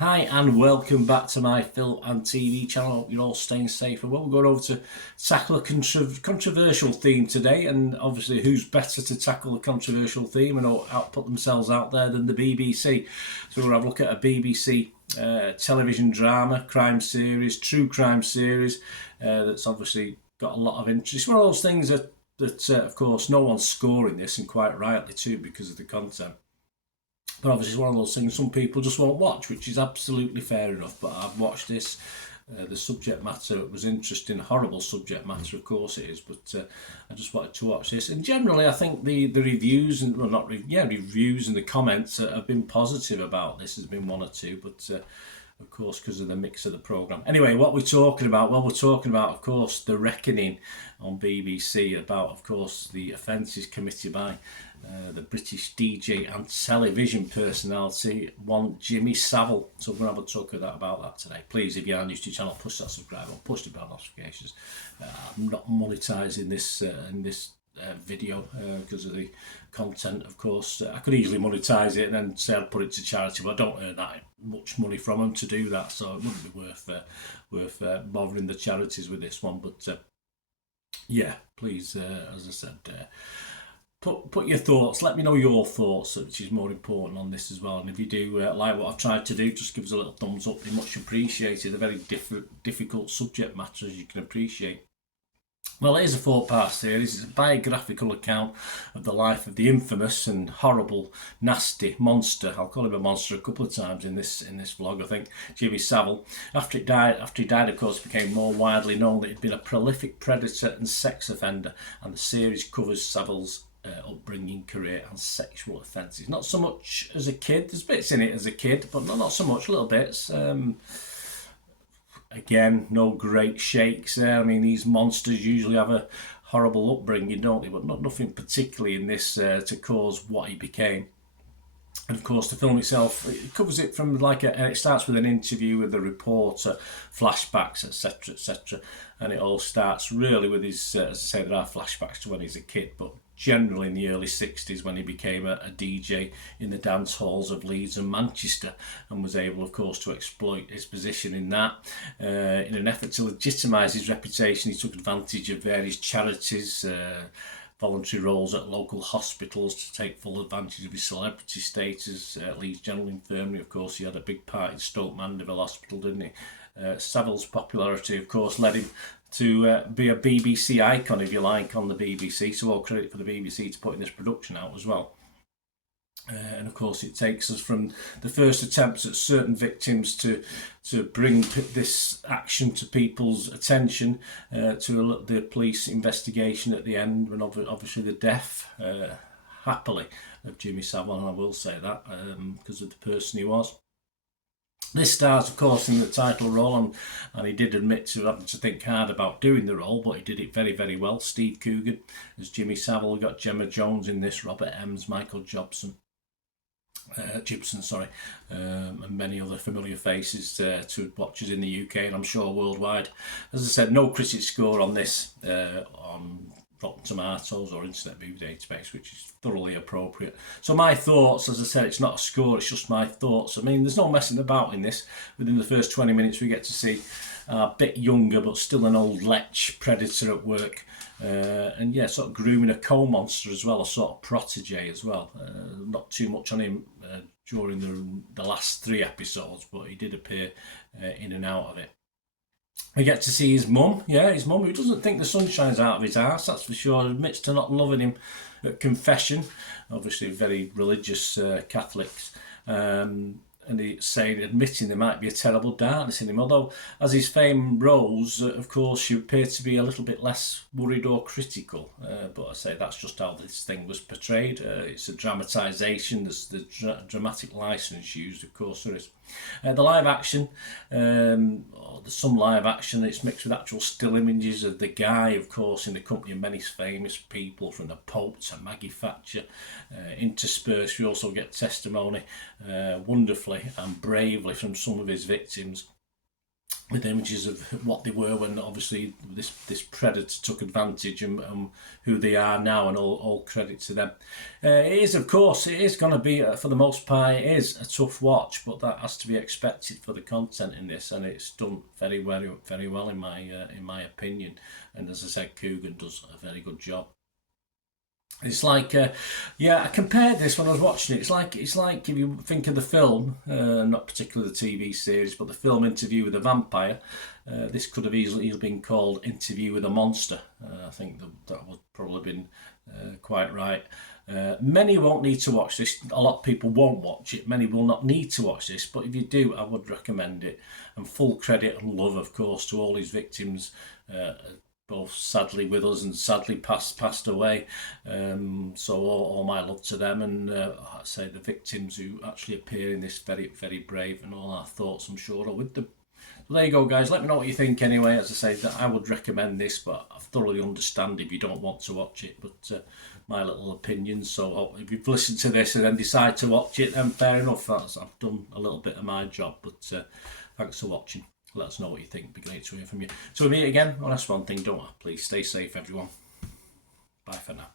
Hi and welcome back to my film and TV channel. I hope you're all staying safe. Well, we're going over to tackle a controversial theme today, and obviously who's better to tackle a controversial theme and put themselves out there than the BBC. So we're going to have a look at a BBC television drama, crime series, true crime series that's obviously got a lot of interest. It's one of those things that of course, no one's scoring this, and quite rightly too, because of the content. But obviously it's one of those things some people just won't watch, which is absolutely fair enough. But I've watched this. The subject matter was interesting, horrible subject matter, of course it is. But I just wanted to watch this. And generally, I think the reviews and reviews and the comments have been positive about this. There's been one or two, but of course, because of the mix of the programme. Anyway, what we're talking about? Well, we're talking about, of course, The Reckoning on BBC, about, of course, the offences committed by the British DJ and television personality, one Jimmy Savile. So we're going to have a talk about that today. Please, if you are new to the channel, push that subscribe button, push the bell notifications. I'm not monetising this in this video because of the content, of course. I could easily monetise it and then say I'd put it to charity, but I don't earn that much money from them to do that, so it wouldn't be worth bothering the charities with this one. But yeah, please, as I said, put your thoughts. Let me know your thoughts, which is more important on this as well. And if you do like what I've tried to do, just give us a little thumbs up. Be much appreciated. A very difficult subject matter, as you can appreciate. Well, it is a 4-part series. It's a biographical account of the life of the infamous and horrible, nasty monster. I'll call him a monster a couple of times in this vlog, I think. Jimmy Savile. After he died, of course, it became more widely known that he'd been a prolific predator and sex offender, and the series covers Savile's upbringing, career and sexual offences. Not so much as a kid. There's bits in it as a kid, but not so much. Little bits. Again, no great shakes there. I mean, these monsters usually have a horrible upbringing, don't they? But nothing particularly in this to cause what he became. And of course, the film itself, it covers it from and it starts with an interview with the reporter, flashbacks, etc., etc. And it all starts really with his, as I say, there are flashbacks to when he's a kid, but generally in the early 60s when he became a DJ in the dance halls of Leeds and Manchester, and was able, of course, to exploit his position in that. In an effort to legitimise his reputation, he took advantage of various charities, voluntary roles at local hospitals to take full advantage of his celebrity status. Leeds General Infirmary, of course, he had a big part in Stoke Mandeville Hospital, didn't he? Savile's popularity, of course, led him to be a BBC icon, if you like, on the BBC. So all credit for the BBC to putting this production out as well. And of course, it takes us from the first attempts at certain victims to bring this action to people's attention, to the police investigation at the end, when obviously the death, happily, of Jimmy Savile, and I will say that because of the person he was. This stars, of course, in the title role, and he did admit to having to think hard about doing the role, but he did it very, very well. Steve Coogan as Jimmy Savile. We got Gemma Jones in this, Robert Ems, Michael Gibson, and many other familiar faces to watchers in the UK, and I'm sure worldwide. As I said, no critic score on this on Rotten Tomatoes or Internet Movie Database, which is thoroughly appropriate. So my thoughts, as I said, it's not a score, it's just my thoughts. I mean, there's no messing about in this. Within the first 20 minutes we get to see a bit younger but still an old lech predator at work, and yeah, sort of grooming a co-monster as well, a sort of protege as well. Not too much on him during the last 3 episodes, but he did appear in and out of it. We get to see his mum, who doesn't think the sun shines out of his arse, that's for sure. Admits to not loving him at confession. Obviously very religious Catholics. And he's admitting there might be a terrible darkness in him. Although, as his fame rose, of course, she appeared to be a little bit less worried or critical. But I say that's just how this thing was portrayed. It's a dramatisation. There's the dramatic licence used, of course, there is. The live action, there's some live action. It's mixed with actual still images of the guy, of course, in the company of many famous people, from the Pope to Maggie Thatcher. Interspersed, we also get testimony, wonderfully and bravely, from some of his victims. with images of what they were when obviously this predator took advantage, and who they are now, and all credit to them. It is, of course, it is going to be, for the most part, it is a tough watch, but that has to be expected for the content in this, and it's done very well in my opinion. And as I said, Coogan does a very good job. It's like, I compared this when I was watching it. It's like if you think of the film, not particularly the TV series, but the film Interview with a Vampire. This could have easily been called Interview with a Monster. I think that would probably have been quite right. Many won't need to watch this. A lot of people won't watch it. Many will not need to watch this. But if you do, I would recommend it. And full credit and love, of course, to all his victims, both sadly with us and sadly passed away. So all my love to them, and I say the victims who actually appear in this, very, very brave, and all our thoughts, I'm sure, are with them. So there you go, guys. Let me know what you think anyway. As I say, that I would recommend this, but I thoroughly understand if you don't want to watch it. But my little opinion. So if you've listened to this and then decide to watch it, then fair enough. I've done a little bit of my job. But thanks for watching. Let us know what you think. It'd be great to hear from you. So we meet again. Well, that's one thing, don't I? Please stay safe, everyone. Bye for now.